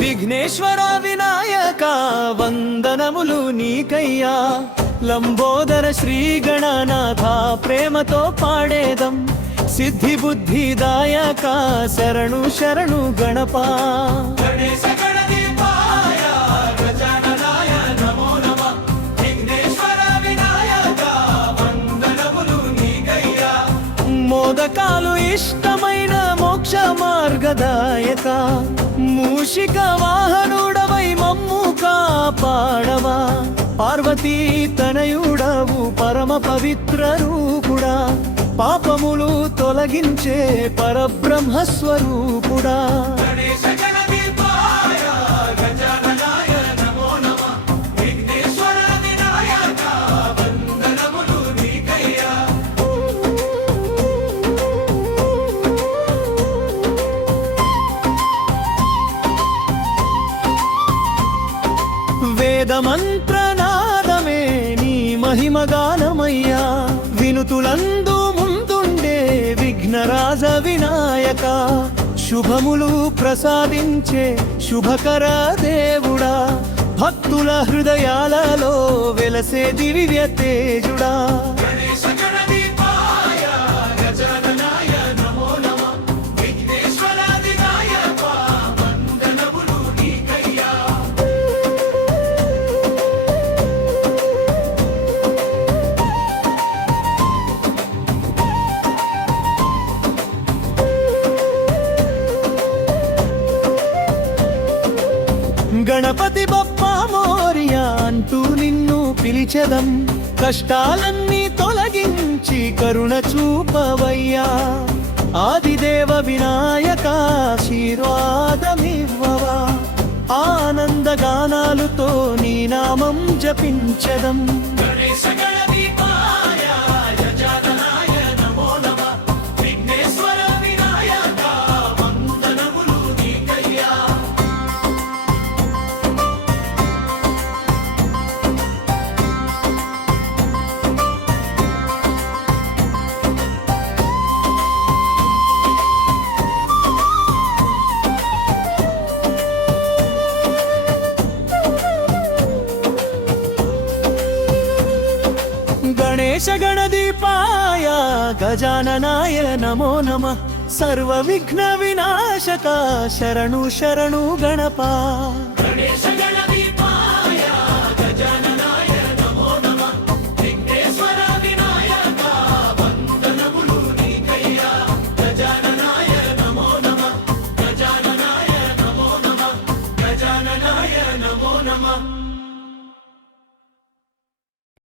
విఘ్నేశ్వర వినాయక వందనములు నీకయ్యా. లంబోదర శ్రీ గణనాథ ప్రేమతో పాడేదం. సిద్ధి బుద్ధి దాయక శరణు శరణు గణపా. గణేశ గణదీపాయ గజాననాయ నమో నమః. విఘ్నేశ్వర వినాయక వందనములు నీకయ్యా. మోదకాలు ఇష్టమైన మోక్ష మార్గదాయక. మూషిక వాహనుడవై మమ్ము కాపాడవా. పార్వతీ తనయుడవు పరమ పవిత్ర రూపుడా. పాపములు తొలగించే పరబ్రహ్మస్వరూపుడా. గణేశ గణదీపాయ గజాననాయ నమో నమః. విఘ్నేశ్వర వినాయక వందనములు నీకయ్యా. వేదమంత్రనాదమే నీ మహిమగానమయ్యా. వినుతులందు ముందుండే విఘ్నరాజ వినాయక. శుభములు ప్రసాదించే శుభకర దేవుడా. భక్తుల హృదయాలలో వెలసే దివ్య తేజుడా. గణేశ గణదీపాయ గజాననాయ నమో నమః. విఘ్నేశ్వర వినాయక వందనములు నీకయ్యా. గణపతి బప్పా మోరియా అంటూ నిన్ను పిలిచెదం. కష్టాలన్నీ తొలగించి కరుణ చూపవయ్యా. ఆదిదేవ వినాయక ఆశీర్వాదమివ్వవా. ఆనందగానాలుతో నీ నామం జపించెదం. గణేశ గణదీపాయ గజాననాయ నమో నమః. విఘ్నేశ్వర వినాయక వందనములు నీకయ్యా. గణేశ గణదీపాయ గజాననాయ నమో నమః. సర్వ విఘ్న వినాశక శరణు శరణు గణపా.